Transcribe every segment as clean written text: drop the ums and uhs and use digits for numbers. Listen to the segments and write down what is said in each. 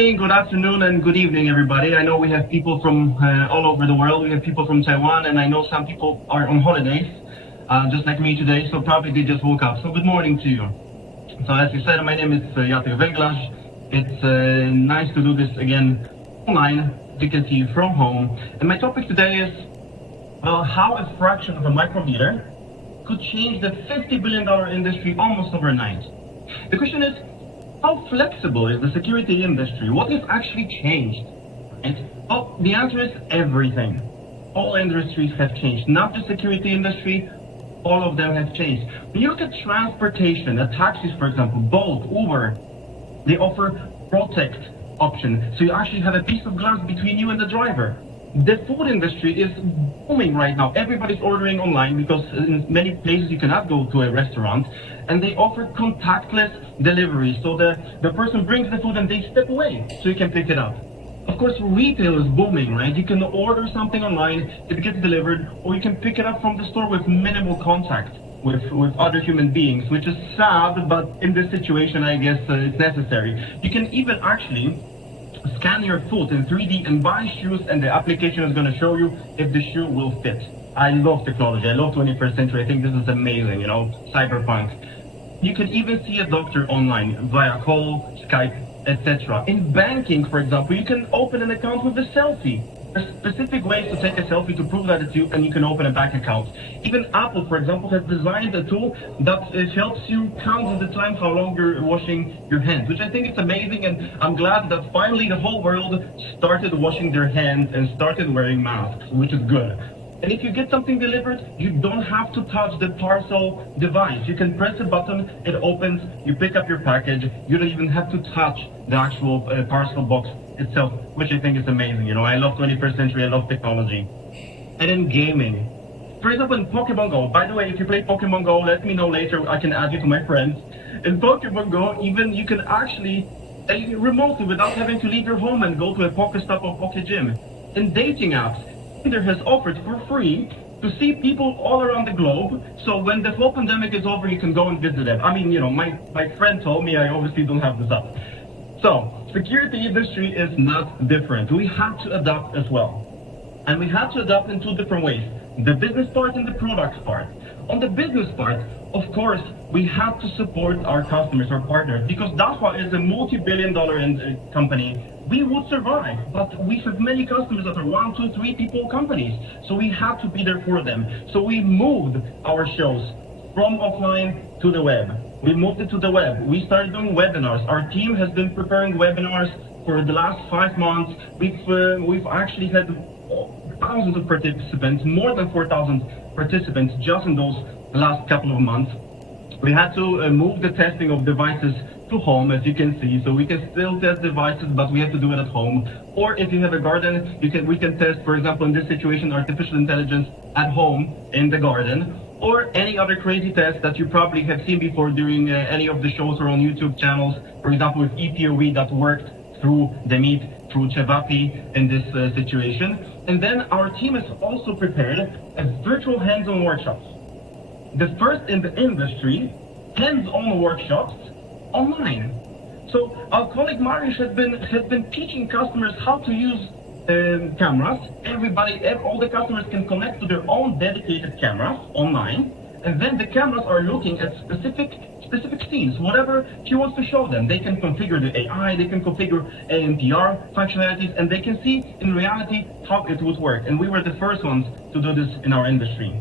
morning, good afternoon, and good evening, everybody. I know we have people from all over the world. We have people from Taiwan, and I know some people are on holidays, just like me today, so probably they just woke up. So good morning to you. So as you said, my name is Jacek Weglarz. It's nice to do this again online, as you can see from home. And my topic today is, well, how a fraction of a micrometer could change the $50 billion industry almost overnight. The question is, how flexible is the security industry? What has actually changed? And well, the answer is everything. All industries have changed, not the security industry. All of them have changed. When you look at transportation, at taxis, for example, Bolt, Uber, they offer protect option. So you actually have a piece of glass between you and the driver. The food industry is booming right now. Everybody's ordering online because in many places you cannot go to a restaurant, and they offer contactless delivery. So the person brings the food and they step away so you can pick it up. Of course, retail is booming, right? You can order something online, it gets delivered, or you can pick it up from the store with minimal contact with other human beings, which is sad, but in this situation, I guess it's necessary. You can even actually scan your foot in 3D and buy shoes, and the application is going to show you if the shoe will fit. I love technology. I love 21st century. I think this is amazing, cyberpunk. You can even see a doctor online via call, Skype, etc. In banking, for example, you can open an account with a selfie. There's specific ways to take a selfie to prove that it's you, and you can open a bank account. Even Apple, for example, has designed a tool that helps you count the time how long you're washing your hands, which I think is amazing, and I'm glad that finally the whole world started washing their hands and started wearing masks, which is good. And if you get something delivered, you don't have to touch the parcel device. You can press a button, it opens, you pick up your package. You don't even have to touch the actual parcel box itself, which I think is amazing. I love 21st century, I love technology. And in gaming, for example, in Pokemon Go, by the way, if you play Pokemon Go, let me know later, I can add you to my friends. In Pokemon Go, even you can actually remotely, without having to leave your home and go to a Pokestop or Pokegym. In dating apps, Tinder has offered for free to see people all around the globe, so when the whole pandemic is over, you can go and visit them. I mean, my friend told me, I obviously don't have this up. So, security industry is not different. We have to adapt as well. And we have to adapt in two different ways. The business part and the products part. On the business part, of course, we have to support our customers, our partners, because Dahua is a multi-billion dollar company. We would survive, but we have many customers that are 1, 2, 3 people companies. So we have to be there for them. So we moved our shows from offline to the web. We moved it to the web. We started doing webinars. Our team has been preparing webinars for the last 5 months. We've actually had thousands of participants, more than 4,000 participants just in those last couple of months. We had to move the testing of devices to home, as you can see, so we can still test devices, but we have to do it at home. Or if you have a garden, we can test, for example, in this situation, artificial intelligence at home in the garden, or any other crazy test that you probably have seen before during any of the shows or on YouTube channels. For example, with EPOE that worked through the meet, through Cevapi in this situation. And then our team has also prepared a virtual hands-on workshops. The first in the industry, hands-on workshops online. So our colleague Mariusz has been teaching customers how to use cameras. All the customers can connect to their own dedicated cameras online, and then the cameras are looking at specific scenes, whatever he wants to show them. They can configure the AI, they can configure ANPR functionalities, and they can see in reality how it would work. And we were the first ones to do this in our industry,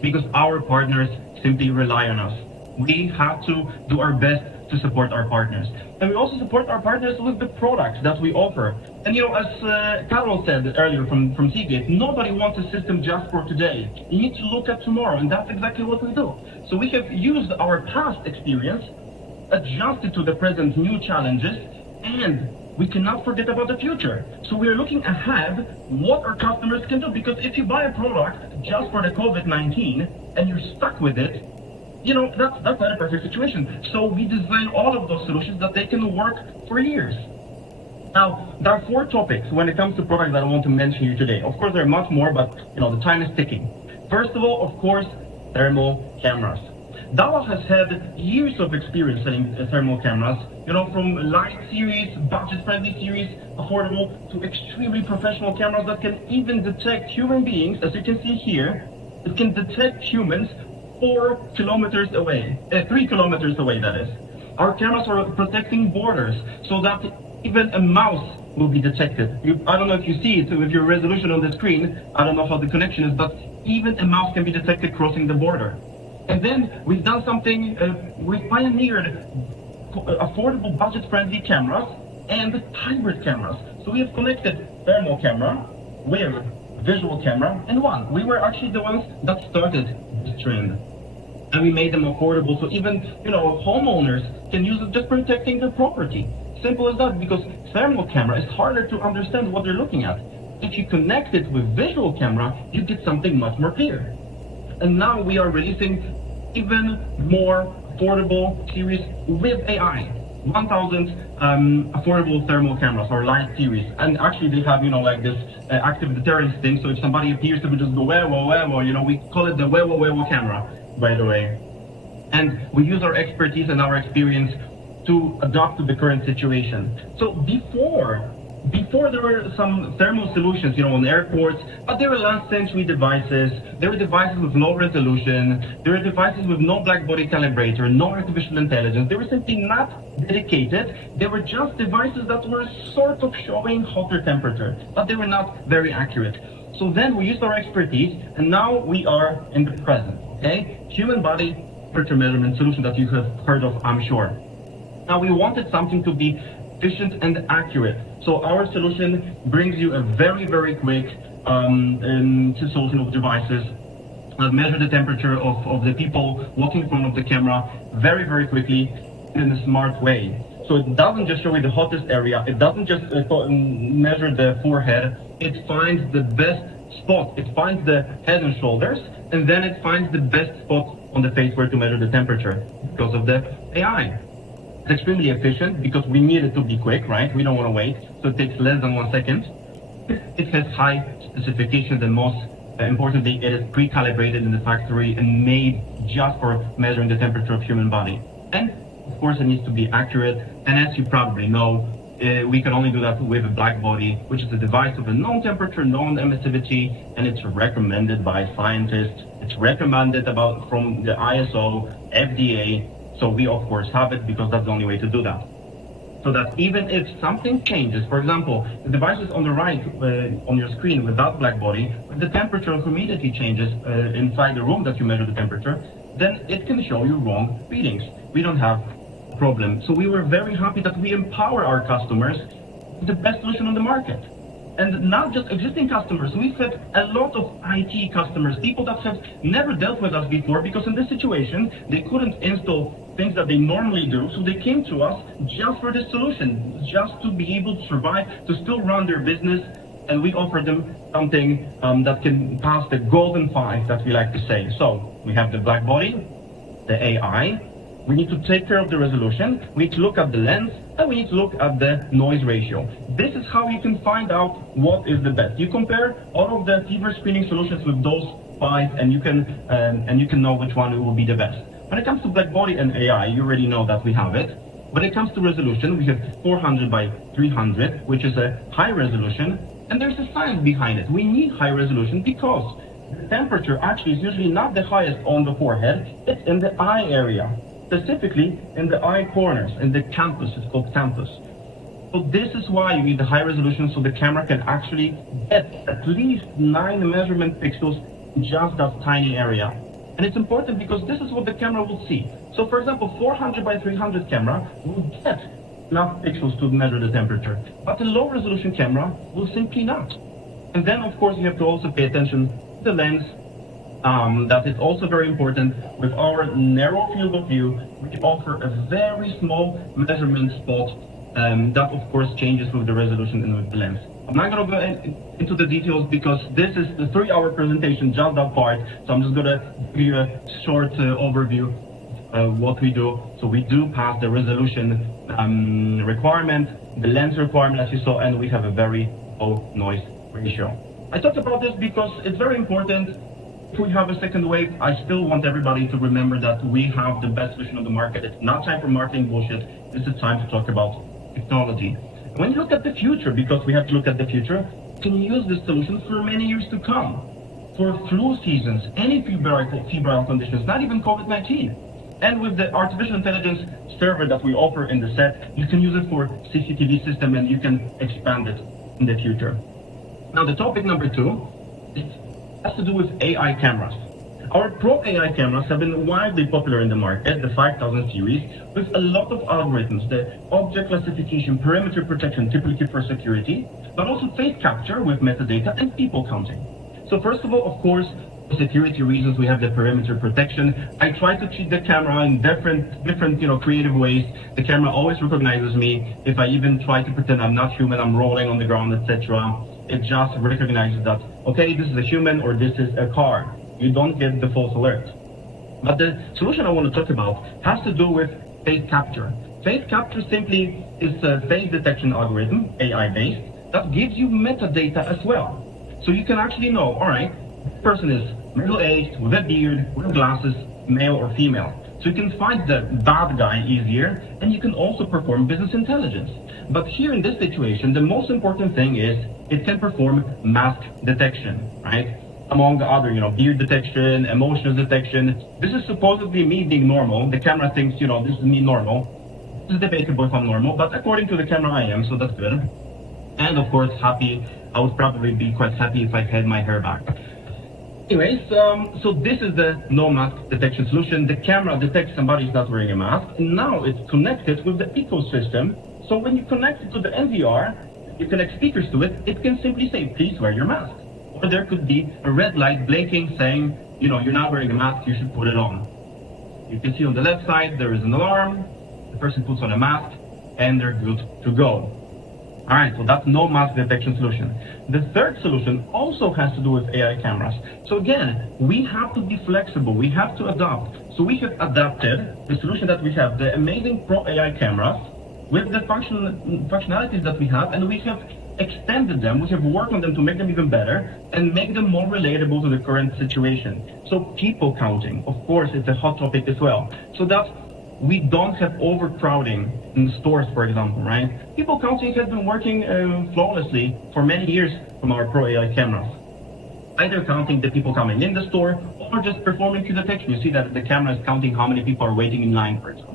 because our partners simply rely on us. We have to do our best to support our partners. And we also support our partners with the products that we offer. And as Carol said earlier from Signage, nobody wants a system just for today. You need to look at tomorrow, and that's exactly what we do. So we have used our past experience, adjusted to the present new challenges, and we cannot forget about the future. So we are looking ahead what our customers can do, because if you buy a product just for the COVID-19 and you're stuck with it, that's not a perfect situation. So we design all of those solutions that they can work for years. Now, there are 4 topics when it comes to products that I want to mention here today. Of course, there are much more, but the time is ticking. First of all, of course, thermal cameras. Dahua has had years of experience selling thermal cameras, you know, from light series, budget-friendly series, affordable, to extremely professional cameras that can even detect human beings. As you can see here, it can detect humans 4 kilometers away, 3 kilometers away, that is. Our cameras are protecting borders so that even a mouse will be detected. I don't know if you see it with your resolution on the screen. I don't know how the connection is, but even a mouse can be detected crossing the border. And then we've done something, we pioneered affordable budget-friendly cameras and hybrid cameras. So we have connected thermal camera with visual camera in one. We were actually the ones that started this trend. And we made them affordable, so even, you know, homeowners can use it just protecting their property. Simple as that, because thermal camera is harder to understand what they're looking at. If you connect it with visual camera, you get something much more clear. And now we are releasing even more affordable series with AI. 1,000 affordable thermal cameras, or light series. And actually they have, you know, like this active deterrence thing, so if somebody appears to be just go wewo, you know, we call it the wewo camera, by the way. And we use our expertise and our experience to adapt to the current situation. So before there were some thermal solutions, you know, on airports, but they were last century devices. There were devices with low resolution. There were devices with no black body calibrator, no artificial intelligence. They were simply not dedicated. They were just devices that were sort of showing hotter temperature, but they were not very accurate. So then we used our expertise, and now we are in the present, okay? Human body temperature measurement solution that you have heard of, I'm sure. Now we wanted something to be efficient and accurate. So our solution brings you a very, very quick solution of devices that measure the temperature of the people walking in front of the camera very, very quickly in a smart way. So it doesn't just show you the hottest area, it doesn't just measure the forehead, it finds the best spot. It finds the head and shoulders, and then it finds the best spot on the face where to measure the temperature because of the AI. It's extremely efficient because we need it to be quick, right? We don't want to wait, so it takes less than 1 second. It has high specifications, and most importantly, it is pre-calibrated in the factory and made just for measuring the temperature of human body. And of course, it needs to be accurate. And as you probably know, we can only do that with a black body, which is a device with a known temperature, known emissivity, and it's recommended by scientists. It's recommended from the ISO, FDA. So we of course have it because that's the only way to do that. So that even if something changes, for example, the devices on the right on your screen without black body, if the temperature or humidity changes inside the room that you measure the temperature, then it can show you wrong readings. We don't have a problem. So we were very happy that we empower our customers with the best solution on the market. And not just existing customers, we've had a lot of IT customers, people that have never dealt with us before, because in this situation, they couldn't install things that they normally do, so they came to us just for this solution, just to be able to survive, to still run their business, and we offer them something that can pass the golden 5 that we like to say. So we have the black body, the AI, we need to take care of the resolution, we need to look at the lens, and we need to look at the noise ratio. This is how you can find out what is the best. You compare all of the fever screening solutions with those 5, and you can know which one will be the best. When it comes to black body and AI, you already know that we have it. When it comes to resolution, we have 400 by 300, which is a high resolution, and there's a science behind it. We need high resolution because the temperature actually is usually not the highest on the forehead, it's in the eye area. Specifically in the eye corners, in the campus, it's called campus. So this is why you need the high resolution, so the camera can actually get at least 9 measurement pixels in just that tiny area. And it's important because this is what the camera will see. So for example, 400 by 300 camera will get enough pixels to measure the temperature, but a low resolution camera will simply not. And then of course you have to also pay attention to the lens. That is also very important. With our narrow field of view, we offer a very small measurement spot that of course changes with the resolution and with the lens. I'm not going to go into the details because this is the 3-hour presentation, just that part. So I'm just going to give you a short overview of what we do. So we do pass the resolution requirement, the lens requirement as you saw, and we have a very low noise ratio. I talked about this because it's very important. If we have a second wave, I still want everybody to remember that we have the best solution on the market. It's not time for marketing bullshit. This is time to talk about technology. When you look at the future, because we have to look at the future, you can use this solution for many years to come. For flu seasons, any febrile conditions, not even COVID-19. And with the artificial intelligence server that we offer in the set, you can use it for CCTV system and you can expand it in the future. Now, the topic number 2 has to do with AI cameras. Our Pro AI cameras have been widely popular in the market, the 5000 series, with a lot of algorithms, the object classification, perimeter protection, typically for security, but also face capture with metadata and people counting. So first of all, of course, for security reasons, we have the perimeter protection. I try to treat the camera in different creative ways. The camera always recognizes me. If I even try to pretend I'm not human, I'm rolling on the ground, etc., it just recognizes that, okay, this is a human or this is a car. You don't get the false alert. But the solution I want to talk about has to do with face capture. Face capture simply is a face detection algorithm, AI-based, that gives you metadata as well. So you can actually know, all right, this person is middle-aged, with a beard, with glasses, male or female. So you can find the bad guy easier, and you can also perform business intelligence. But here in this situation, the most important thing is it can perform mask detection, right? Among the other, beard detection, emotions detection. This is supposedly me being normal. The camera thinks, this is me normal. This is debatable if I'm normal, but according to the camera I am, so that's good. And of course, happy. I would probably be quite happy if I had my hair back. Anyways, so this is the no mask detection solution. The camera detects somebody's not wearing a mask, and now it's connected with the ecosystem. So when you connect it to the NVR, you connect speakers to it, it can simply say, please wear your mask. Or there could be a red light blinking saying, you're not wearing a mask, you should put it on. You can see on the left side, there is an alarm, the person puts on a mask, and they're good to go. All right, so that's no mask detection solution. The third solution also has to do with AI cameras. So again, we have to be flexible, we have to adapt. So we have adapted the solution that we have, the amazing Pro AI cameras, with the functionalities that we have, and we have extended them, we have worked on them to make them even better and make them more relatable to the current situation. So people counting, of course, it's a hot topic as well. So that we don't have overcrowding in stores, for example, right? People counting has been working flawlessly for many years from our Pro AI cameras. Either counting the people coming in the store or just performing queue detection. You see that the camera is counting how many people are waiting in line, for example.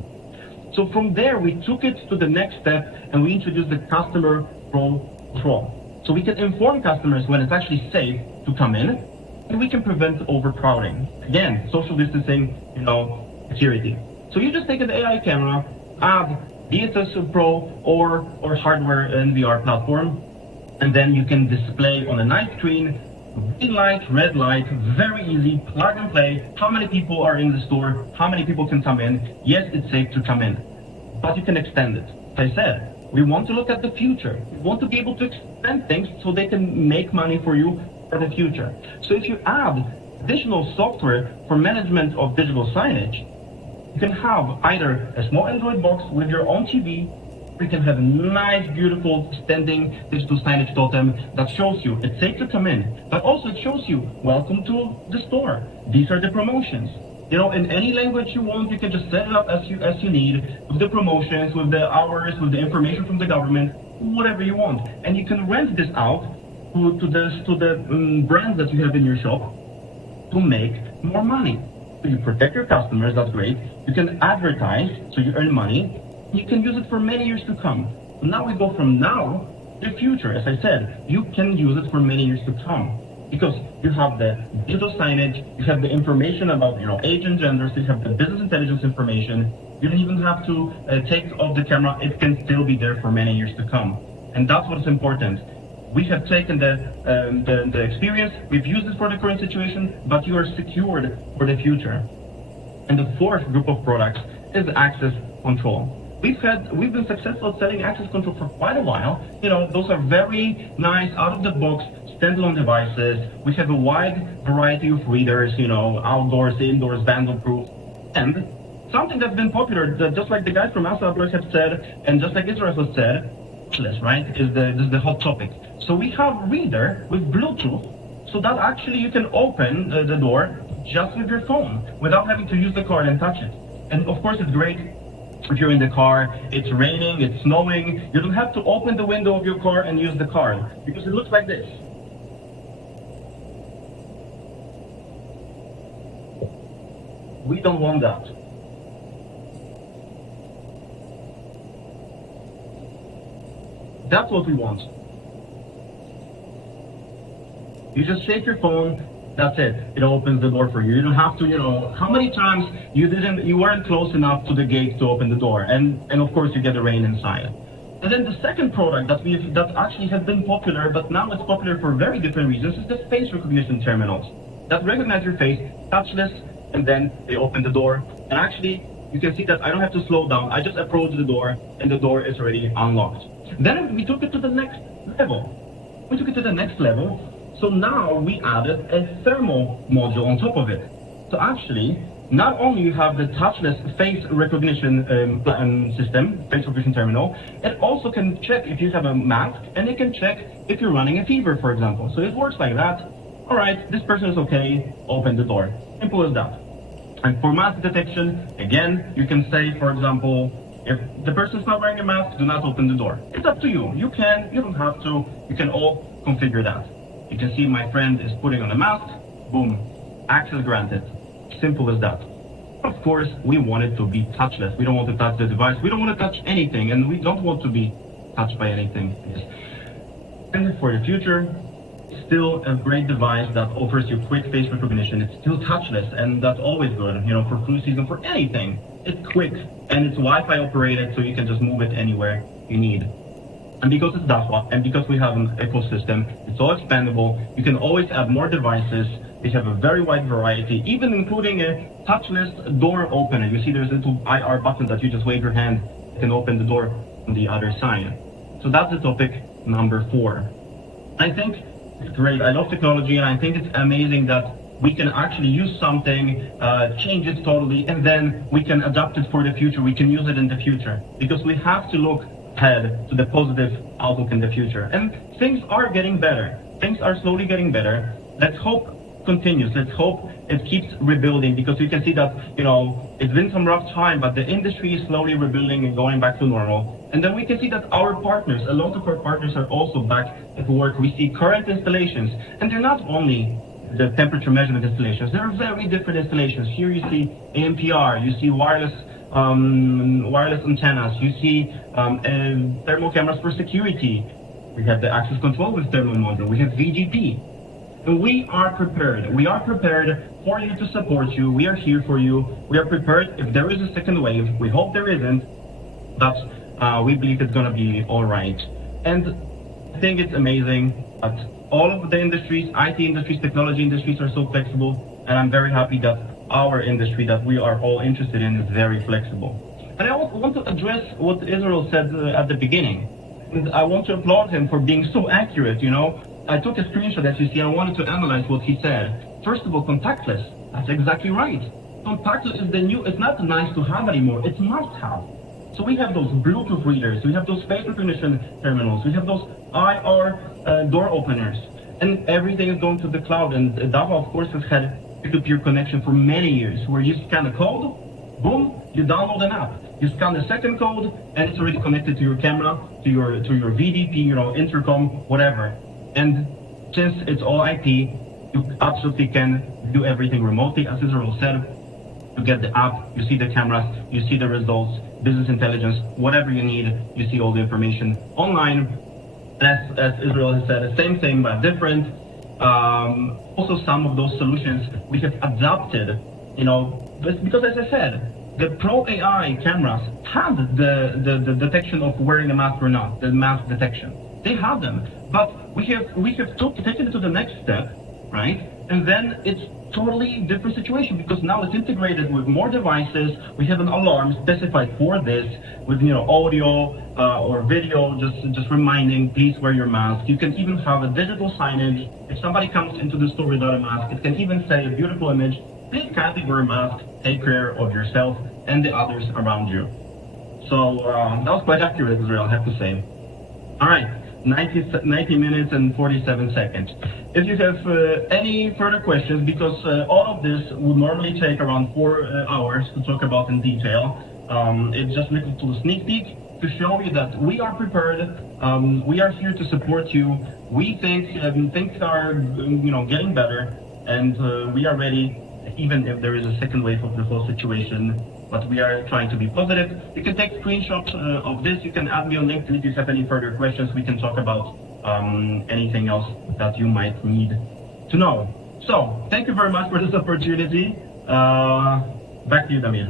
So from there, we took it to the next step and we introduced the customer control. So we can inform customers when it's actually safe to come in, and we can prevent overcrowding. Again, social distancing, security. So you just take an AI camera, add DSS Pro or hardware NVR platform, and then you can display on a nice screen, green light, red light, very easy, plug and play, how many people are in the store, how many people can come in. Yes, it's safe to come in, but you can extend it. As I said, we want to look at the future. We want to be able to extend things so they can make money for you for the future. So if you add additional software for management of digital signage, you can have either a small Android box with your own TV. You can have a nice, beautiful, standing digital signage totem that shows you it's safe to come in, but also it shows you, welcome to the store. These are the promotions. In any language you want, you can just set it up as you need, with the promotions, with the hours, with the information from the government, whatever you want. And you can rent this out to the brands that you have in your shop to make more money. So you protect your customers, that's great. You can advertise, so you earn money. You can use it for many years to come. So now we go from now to the future. As I said, you can use it for many years to come because you have the digital signage, you have the information about age and gender, so you have the business intelligence information. You don't even have to take off the camera. It can still be there for many years to come. And that's what's important. We have taken the experience, we've used it for the current situation, but you are secured for the future. And the fourth group of products is access control. We've been successful at selling access control for quite a while. Those are very nice, out-of-the-box, standalone devices. We have a wide variety of readers, outdoors, indoors, vandal-proof. And something that's been popular, just like the guys from Asa have said, and just like Israel has said, right, is the hot topic. So we have reader with Bluetooth, So that actually you can open the door just with your phone without having to use the card and touch it. And of course it's great if you're in the car, it's raining, it's snowing, you don't have to open the window of your car and use the card because it looks like this. We don't want that. That's what we want. You just shake your phone, that's it. It opens the door for you. You don't have to, how many times you weren't close enough to the gate to open the door, and of course you get the rain inside. And then the second product that actually has been popular, but now it's popular for very different reasons, is the face recognition terminals that recognize your face, touchless, and then they open the door. And actually, you can see that I don't have to slow down. I just approach the door, and the door is already unlocked. Then we took it to the next level. So now we added a thermal module on top of it. So actually, not only you have the touchless face recognition system, face recognition terminal, it also can check if you have a mask, and it can check if you're running a fever, for example. So it works like that. All right, this person is okay, open the door. Simple as that. And for mask detection, again, you can say, for example, if the person is not wearing a mask, do not open the door. It's up to you. You don't have to. You can all configure that. You can see my friend is putting on a mask. Boom. Access granted. Simple as that. Of course, we want it to be touchless. We don't want to touch the device. We don't want to touch anything, and we don't want to be touched by anything. And for the future, still a great device that offers you quick face recognition. It's still touchless, and that's always good, for flu season, for anything. It's quick, and it's Wi-Fi operated, so you can just move it anywhere you need. And because it's Dahua, and because we have an ecosystem, it's all expandable. You can always add more devices. They have a very wide variety, even including a touchless door opener. You see there's a little IR button that you just wave your hand, it can open the door on the other side. So that's the topic number 4. I think it's great. I love technology, and I think it's amazing that we can actually use something, change it totally, and then we can adapt it for the future. We can use it in the future, because we have to look ahead to the positive outlook in the future. And things are getting better. Things are slowly getting better. Let's hope continues. Let's hope it keeps rebuilding, because we can see that, it's been some rough time, but the industry is slowly rebuilding and going back to normal. And then we can see that our partners, a lot of our partners are also back at work. We see current installations, and they're not only the temperature measurement installations. There are very different installations. Here you see AMPR, you see wireless antennas, you see thermal cameras for security. We have the access control with thermal module. We have VGP. And we are prepared. We are prepared for you, to support you. We are here for you. We are prepared if there is a second wave. We hope there isn't, but we believe it's going to be all right. And I think it's amazing that all of the industries, IT industries, technology industries, are so flexible, and I'm very happy that our industry that we are all interested in is very flexible. And I also want to address what Israel said at the beginning. And I want to applaud him for being so accurate, I took a screenshot, as you see. I wanted to analyze what he said. First of all, contactless. That's exactly right. Contactless is the new, it's not nice to have anymore, it's must have. So we have those Bluetooth readers, we have those face recognition terminals, we have those IR door openers, and everything is going to the cloud. And Dahua, of course, has had peer-to-peer connection for many years, where you scan a code, boom, you download an app. You scan the second code, and it's already connected to your camera, to your VDP, intercom, whatever. And since it's all IP, you absolutely can do everything remotely, as Israel said. You get the app, you see the cameras, you see the results, business intelligence, whatever you need, you see all the information online. As Israel has said, the same thing but different. Also, some of those solutions we have adapted, because as I said, the Pro AI cameras have the detection of wearing a mask or not, the mask detection. They have them, but we have taken it to the next step, right? And then it's totally different situation, because now it's integrated with more devices. We have an alarm specified for this, with audio or video, just reminding, please wear your mask. You can even have a digital signage. If somebody comes into the store without a mask, it can even say a beautiful image: please kindly wear a mask. Take care of yourself and the others around you. So that was quite accurate, Israel, I have to say. All right. 90 minutes and 47 seconds. If you have any further questions, because all of this would normally take around 4 hours to talk about in detail, it's just a little sneak peek to show you that we are prepared. We are here to support you. We think things are getting better, and we are ready, even if there is a second wave of the whole situation. But we are trying to be positive. You can take screenshots of this. You can add me on LinkedIn if you have any further questions. We can talk about anything else that you might need to know. So, thank you very much for this opportunity. Back to you, Damir.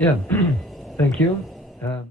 Yeah, thank you.